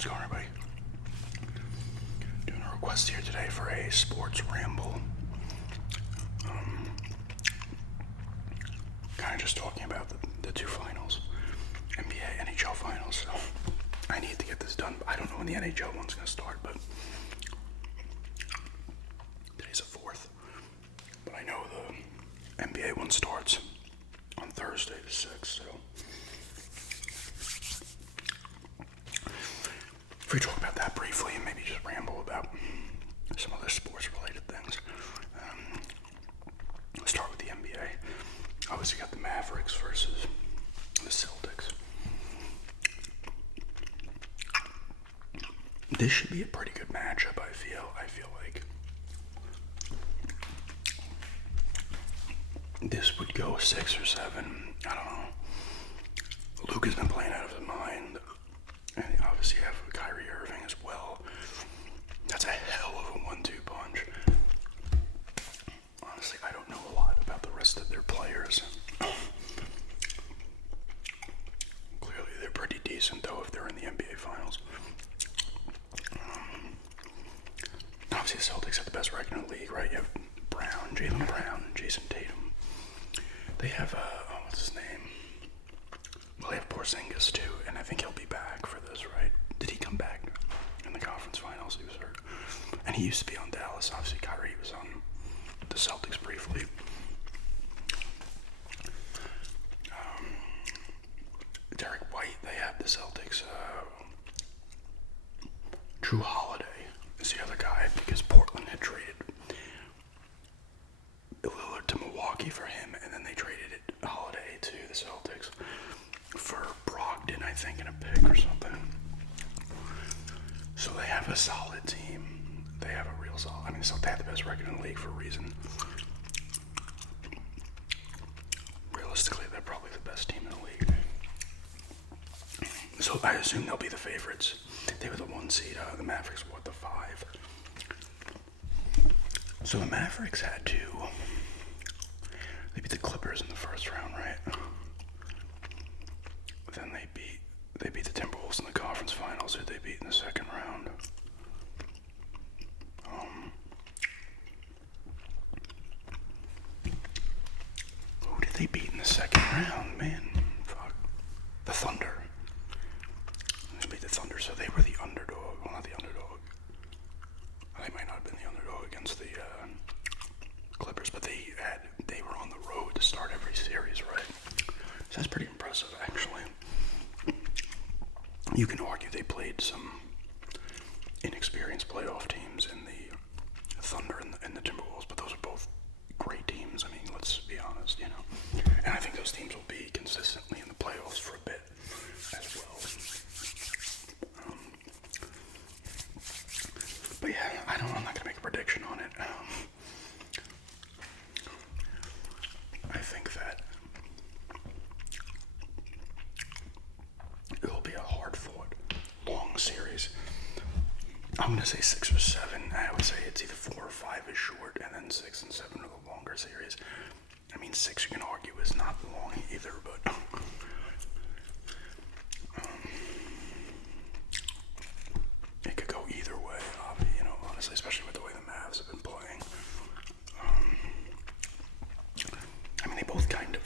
How's it going, everybody? Doing a request here today for a sports ramble. Kind of just talking about the two finals, NBA, NHL Finals. So I need to get this done. I don't know when the NHL one's going to start, but today's the 4th. But I know the NBA one starts on Thursday the 6th, so if we talk about that briefly and maybe just ramble about some other sports-related things. Let's start with the NBA. Obviously got the Mavericks versus the Celtics. This should be a pretty good matchup, I feel like. This would go 6 or 7. I don't know. Luke has been playing out of his mind. And obviously you have Kyrie Irving as well. That's a hell of a 1-2 punch. Honestly, I don't know a lot about the rest of their players. Clearly they're pretty decent, though, if they're in the NBA Finals. Obviously the Celtics have the best record in the league, right? You have Jaylen Brown, and Jason Tatum. They have, what's his name? Well, they have Porzingis, too, and I think he'll be back for this, right? Did he come back in the conference finals? He was hurt. And he used to be on Dallas. Obviously, Kyrie was on the Celtics briefly. Derek White, they have the Celtics. Drew Holiday is the other guy because Portland had traded Lillard to Milwaukee for him, and then they traded Holiday to the Celtics for Brogdon, I think, in a pick or something. So they have a solid team. They have a real solid. I mean, so they have the best record in the league for a reason. Realistically, they're probably the best team in the league. So I assume they'll be the favorites. They were the 1 seed. The Mavericks were the 5. So the Mavericks had to. They beat the Clippers in the first round, right? Then they beat the Timberwolves in the conference finals. Who did they beat in the second round? Who did they beat in the second round, man? Fuck. The Thunder. They beat the Thunder, so they were the underdog. Well, not the underdog. They might not have been the underdog against the Clippers, but they were on the road to start every series, right? So that's pretty impressive, actually. You can argue they played some inexperienced playoff teams in the Thunder and the Timberwolves, but those are both great teams. I mean, let's be honest, you know. And I think those teams will be consistently in the playoffs for a bit as well. But yeah, I'm not gonna make a prediction on it. I think that it'll be a hard-fought, long series. I'm gonna say 6 or 7. I would say it's either 4 or 5 is short, and then 6 and 7 are the longer series. I mean, 6 you can argue is not long either, but it could go either way. You know, honestly, especially with the way the Mavs have been playing. I mean, they both kind of.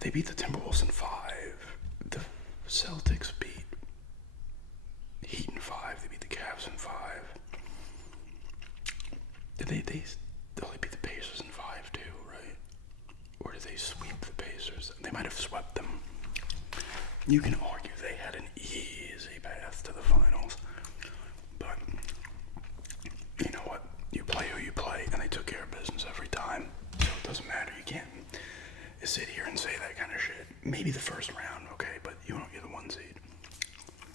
They beat the Timberwolves in 5. The Celtics beat Heat in 5. They beat the Cavs in 5. Did they beat the Pacers in 5 too, right? Or did they sweep the Pacers? They might have swept them. You can argue they had an easy path to the finals. But you know what? You play who you play, and they took care of business every time. So it doesn't matter. You can't sit here and say that kind of shit. Maybe the first round, okay, but you're the 1 seed.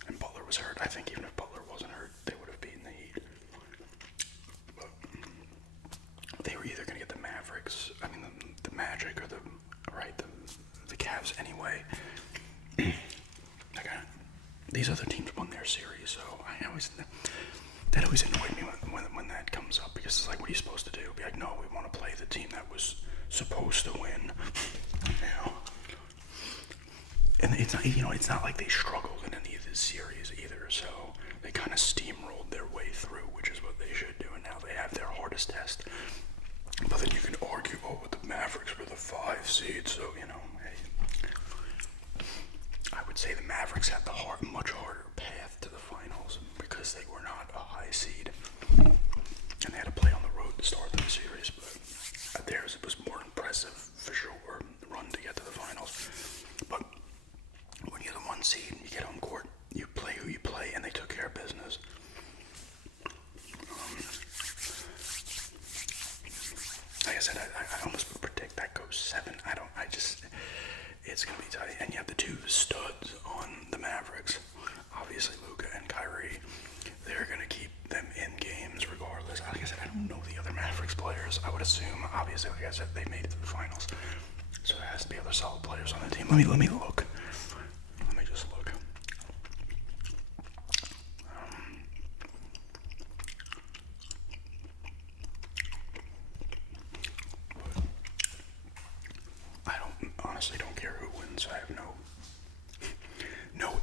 And Butler was hurt. I think even if Butler wasn't hurt, they would have beaten the Heat. But they were either going to get the Mavericks, the Magic, or the Cavs anyway. These other teams won their series, so that always annoyed me when that comes up, because it's like, what are you supposed to do? Be like, no, we want to play the team that was supposed to win, you know. And it's not like they struggled in any of the series either, so they kind of steamrolled their way through, which is what they should do, and now they have their hardest test. But then you can argue, with the Mavericks were the 5 seed, so, hey. I would say the Mavericks had the much harder path to the finals because they were not a high seed. And they had to play on the road to start the series, but theirs was more impressive, for sure, run to get to the finals. But when you're the 1 seed, you get home court, you play who you play, and they took care of business. Like I said, I almost would predict that goes 7. It's going to be tight. And you have the 2 studs on the Mavericks. Obviously, Luka and Kyrie. They're going to keep them in games regardless. Like I said, I don't know the other Mavericks players. I would assume, obviously, like I said, they made it to the finals. So there has to be other solid players on the team. Let me look. Let me just look. I honestly don't care who wins. I have no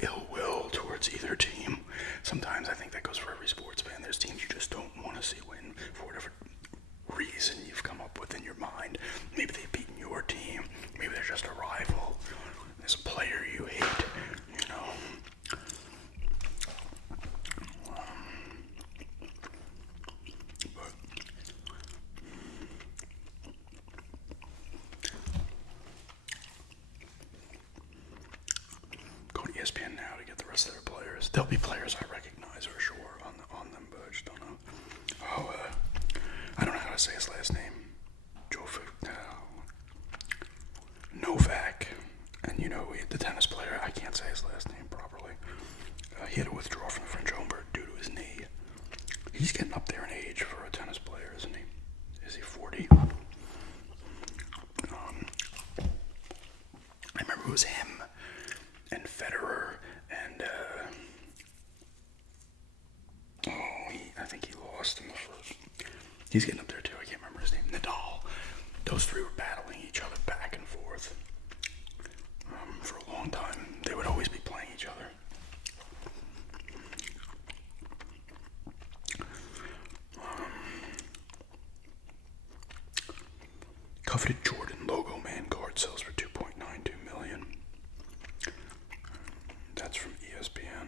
ill will towards either team. Sometimes I think that goes for every sports fan. There's teams you just don't want to see win for whatever reason you've come up with in your mind. Maybe they've beaten your team. Maybe they're just a rival. There's a player you hate, But go to ESPN now to get the rest of their players. There'll be players I recognize for sure on them, but I just don't know. I don't know how to say his last name. Novak, and the tennis player. I can't say his last name properly. He had to withdraw from the French Open due to his knee. He's getting up there in age for a tennis player, isn't he? Is he 40? I remember it was him and Federer and I think he lost in the first. He's getting up there too. I can't remember his name. Nadal. Those 3 were battling each other back and forth for a long time. They would always be playing each other. Coveted Jordan logo man card sells for $2.92 million. That's from ESPN.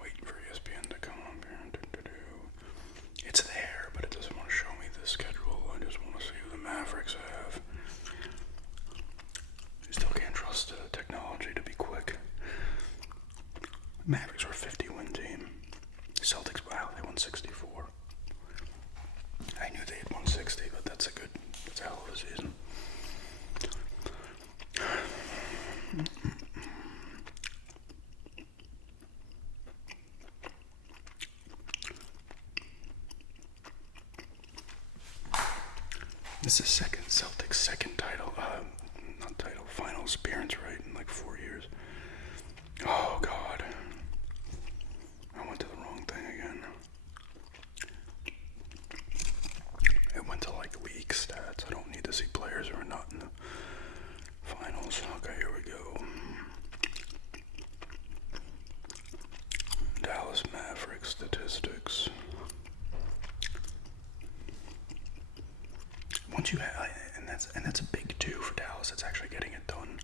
Waiting for ESPN to come on here. It's there, but it doesn't want to show me the schedule. I just want to see who the Mavericks have. You still can't trust technology to be quick. Mavericks were a 50-win team. Celtics, wow, they won 64. I knew they had won 60, but that's a hell of a season. This is Celtics' second title, not title, finals appearance, right, in like 4 years. Oh, God. I went to the wrong thing again. It went to like league stats. I don't need to see players who are not in the finals. Okay, here we go. Dallas Mavericks statistics. Once you have, and that's a big 2 for Dallas. It's actually getting it done.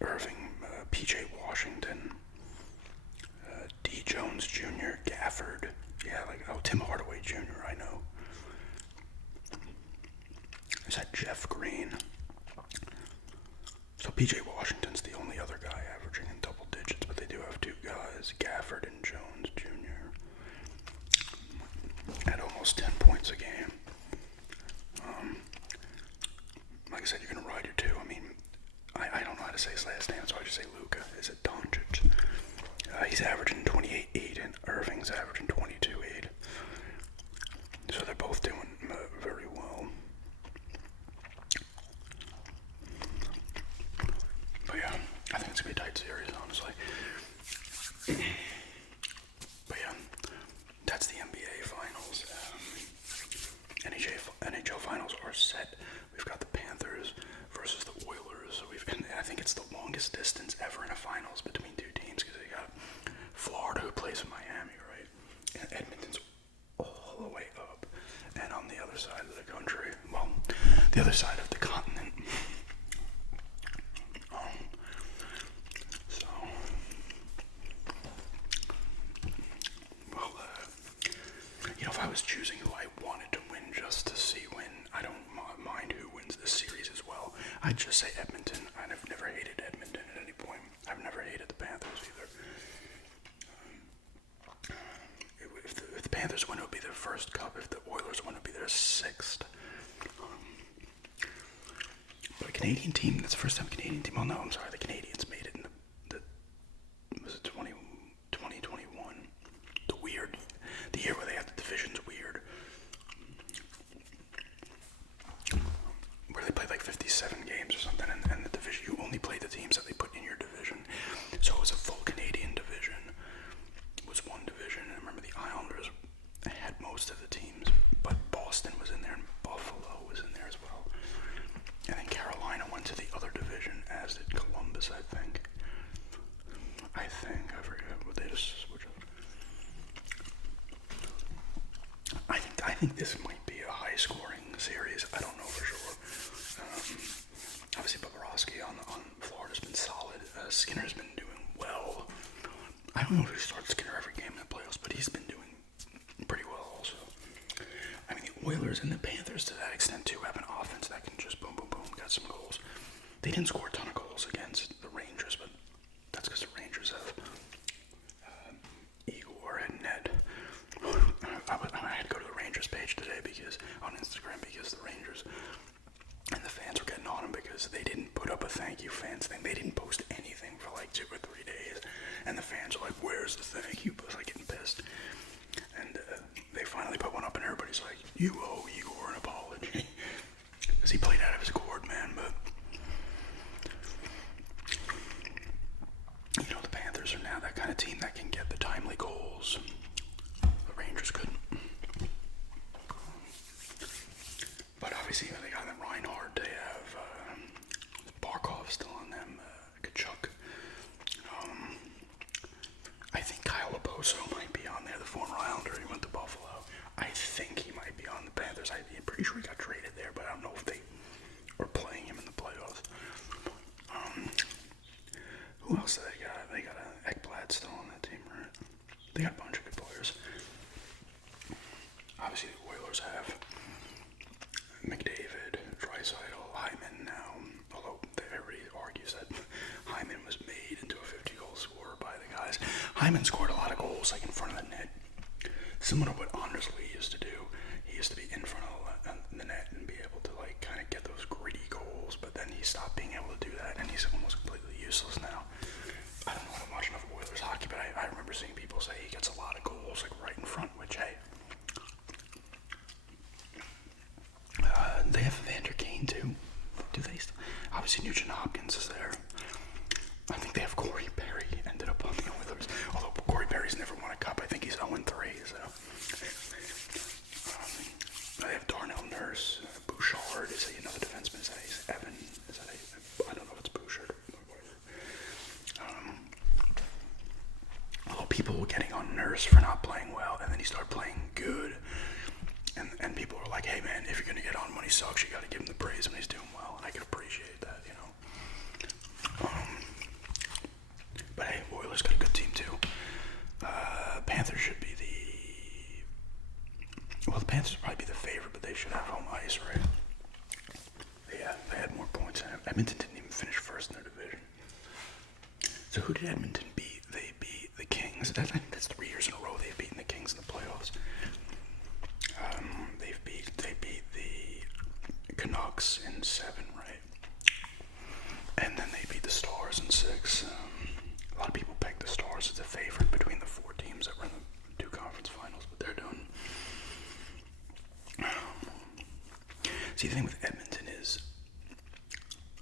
Irving, P.J. Washington, D. Jones Jr., Gafford. Yeah, Tim Hardaway Jr. I know. Is that Jeff Green? So P.J. Washington's the only other guy averaging in double digits, but they do have 2 guys, Gafford and Jones Jr. At almost 10 points a game. Like I said, you're going to ride your 2. I mean, I don't know how to say his last name, so I just say Luka. Is it Doncic? He's averaging 28-8, and Irving's averaging 22-8. So they're both doing very well. think it's gonna be a tight series, honestly. But yeah, that's the NBA Finals. NHL Finals are set. We've got the Panthers versus the Oilers. And I think it's the longest distance ever in a finals between two teams because they got Florida who plays in Miami, right? And Edmonton's all the way up. And on the other side of the country, well, the other side of the continent. If I was choosing who I wanted to win just to see win, I don't mind who wins this series as well. I'd just say Edmonton, and I've never hated Edmonton at any point. I've never hated the Panthers either. If the Panthers win, it would be their first cup. If the Oilers win, it would be their sixth. But a Canadian team, that's the first time a Canadian team, oh no, I'm sorry, the Canadians made it in was it 2021? The year where they had the divisions weird. Where they played like 57 games or something, and the division, you only played the teams that they put in your division. So it was a full Canadian division. It was one division, and I remember the Islanders had most of the teams, but Boston was in there, and Buffalo was in there as well. And then Carolina went to the other division, as did Columbus, I think. I forget what they just switched up. I think this might be a high-scoring series. I don't know for sure. Obviously, Bobrovsky on Florida's been solid. Skinner's been doing well. I don't know if he starts Skinner every game in the playoffs, but he's been doing pretty well also. I mean, the Oilers and the Panthers, to that extent, too, have an offense that can just boom, boom, boom, get some goals. They didn't score a ton of goals against the Rangers, but that's because the Rangers have Igor and Ned. I had to go to the Rangers page today on Instagram because the Rangers and the fans were getting on them because they didn't put up a thank you fans thing. They didn't post anything for like 2 or 3 days, and the fans were like, "Where's the thank you?" I was like getting pissed, and they finally put one up, and everybody's like, "You owe Igor an apology," because he played out of his gourd, man. But the Panthers are now that kind of team that can get the timely goals. The Rangers couldn't. But obviously, they got them Reinhardt. They have Barkov still on them. Kachuk. I think Kyle Laboso might be on there. The former Islander. He went to Buffalo. I think he might be on the Panthers. I'm pretty sure he got traded there, but I don't know if they were playing him in the playoffs. Who else do they got? They got Ekblad still on that team, right? They got a bunch of good players. Obviously, the Oilers have McDavid, Draisaitl, Hyman now. Although everybody argues that Hyman was made into a 50-goal scorer by the guys. Hyman scored a lot of goals, like in front of the net. Similar to what Anders Lee used to do. He used to be in front of the net and be able to like kind of get those gritty goals, but then he stopped being able to do that, and he's almost completely useless now. I don't know, I don't watch enough Oilers hockey, but I remember seeing people say he gets a lot of goals like right in front, which, hey, they have Vander Kane too. Do they? Obviously, Nugent Hopkins is there. I think they have Corey Perry. Ended up on the Oilers. Although Corey Perry's never won a cup. I think he's 0-3. So they have Darnell Nurse. Bouchard is another defenseman. Is that Evan? Is that I don't know if it's Bouchard or whatever. Although people were getting on Nurse for not playing well, and then he started playing good. And people are like, hey man, if you're going to get on when he sucks, you got to give him the praise when he's doing well. And I can appreciate that, But hey, Oilers got a good team too. Panthers should be the Panthers would probably be the favorite, but they should have home ice, right? Yeah, they had more points than Edmonton didn't even finish first in their division. So who did Edmonton beat? They beat the Kings. I think that's 3 years in a row they've beaten the Kings in the playoffs. They beat the Canucks in 7, right? And then they beat the Stars in 6. A lot of people pegged the Stars as the favorite between the 4 teams that were in the 2 conference finals, but they're done. See, the thing with Edmonton is,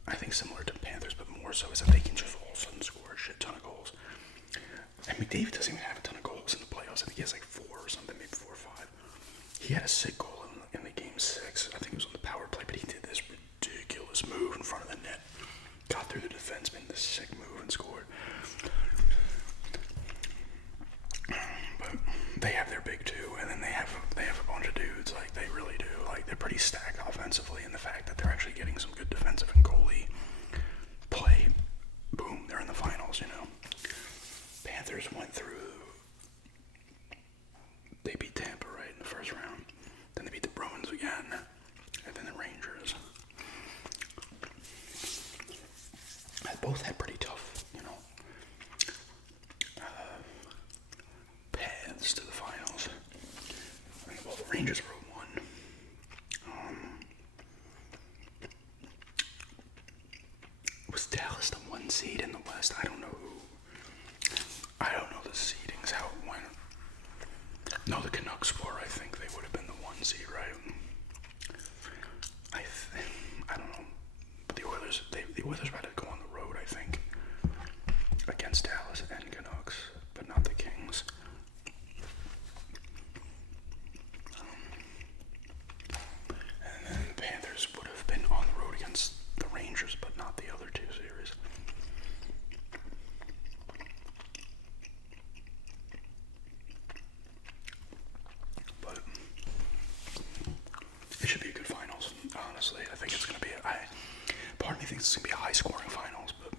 I think similar to Panthers, but more so, is that they can just all of a sudden McDavid doesn't even have a ton of goals in the playoffs. I think he has like 4 or something, maybe 4 or 5. He had a sick goal in the game 6. I think it was on the power play, but he did this ridiculous move in front of the net. Got through the defenseman, this sick move, and scored. But they have their big 2, and then they have a bunch of dudes. Like, they really do. Like, they're pretty stacked offensively, and the fact that they're actually getting some good defensive and goalie play, boom, they're in the finals, you know. Panthers went through. They beat Tampa, right, in the first round. Then they beat the Bruins again, and then the Rangers. Both had pretty tough, you know, paths to the finals. Well, the Rangers were 1. Was Dallas the 1 seed in the West? I don't know the seedings, how it went. No, the Canucks were. I think they would have been the 1 seed, right? I don't know. But the Oilers had to go on the road, I think, against Dallas and Canucks, but not the Kings. And then the Panthers would have been on the road against the Rangers, but not the other 2 series. But it should be a good finals, honestly. I think it's going to be part of me thinks it's going to be a high-scoring finals, but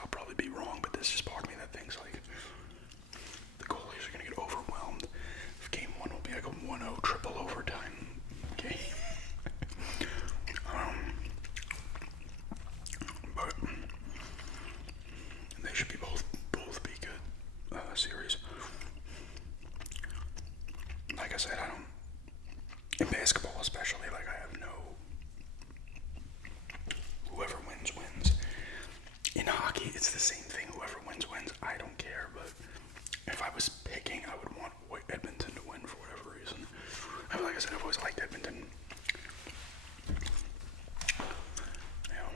I'll probably be wrong. But there's just part of me that thinks, like, the goalies are going to get overwhelmed. If game 1 will be like a 1-0 triple overtime game. But they should be both be good series. Like I said, in basketball especially, like, I have whoever wins, wins. In hockey, it's the same thing. Whoever wins, wins. I don't care, but if I was picking, I would want Edmonton to win for whatever reason. Like I said, I've always liked Edmonton. You know,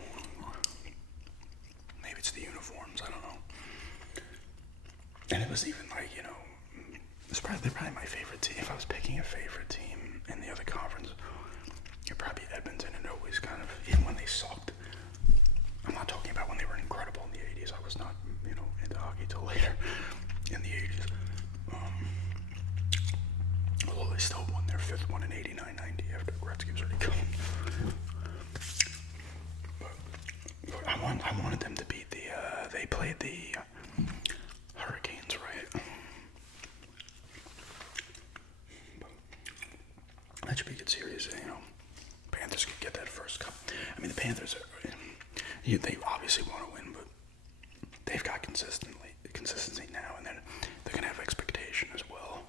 maybe it's the uniforms, I don't know. And it was even like, you know, they're probably my favorite team. If I was picking a favorite team in the other conference, it'd probably be Edmonton, and always kind of, even when they sucked. I'm not talking about when they were incredible in the 80s. I was not, you know, into hockey till later in the 80s. Although they still won their 5th one in 89-90 after Gretzky was already gone. But I wanted them to beat they played the Hurricanes, right? But that should be a good series, you know. Panthers could get that first cup. I mean, the Panthers they obviously want to win, but they've got consistency now, and then they're going to have expectation as well.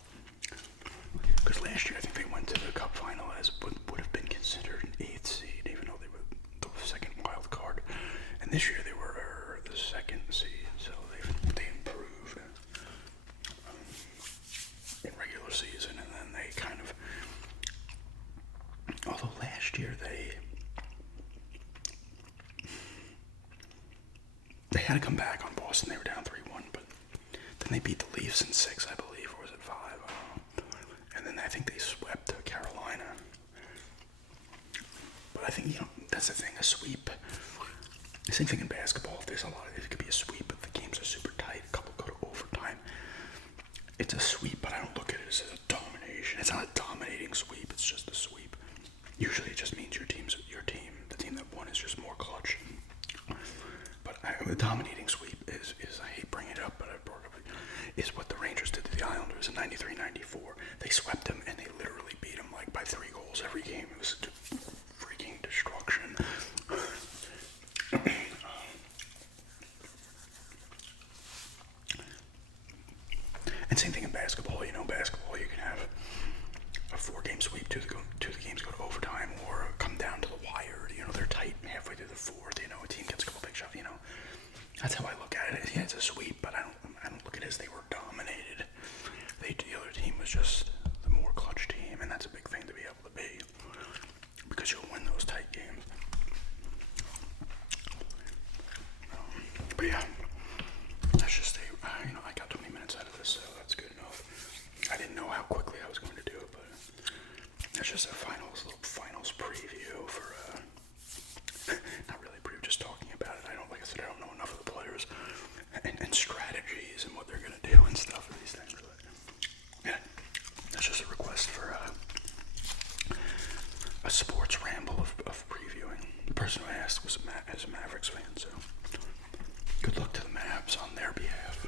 Because last year, I think they went to the cup final as would have been considered an 8th seed, even though they were the 2nd wild card. And this year, they were the 2nd seed, so they improved in regular season, and then they kind of. Although last year they had to come back on Boston. They were down 3-1, but then they beat the Leafs in 6, I believe, or was it 5? I don't know. And then I think they swept Carolina. But I think, you know, that's the thing, a sweep. The same thing in basketball. If there's it could be a sweep, but the games are super tight. A couple go to overtime. It's a sweep, but I don't look at it as a domination. It's not a dominating sweep. It's just a sweep. Usually, it just means your team, the team that won, is just more clutch. But the dominating sweep is I hate bringing it up, but I brought it up, is what the Rangers did to the Islanders in 93-94. They swept them, and they literally beat them like by 3 goals every game. It was freaking destruction. And same thing in basketball. You know, basketball, you can have a 4-game sweep, two of the games go to overtime, or come down to the wire. You know, they're tight halfway through the 4th. You know, a team gets a couple big shots. You know, that's how I look at it. Yeah, it's a sweep, but I don't look at it as they were dominated. The other team was just the more clutch team, and that's a big thing to be able to be, because you'll win those tight games. But yeah, that's just I got 20 minutes out of this. It's just a little finals preview for, not really preview, just talking about it. Like I said, I don't know enough of the players and strategies and what they're going to do and stuff for these things. But, yeah, that's just a request for a sports ramble of previewing. The person who asked was a Mavericks fan, so good luck to the Mavs on their behalf.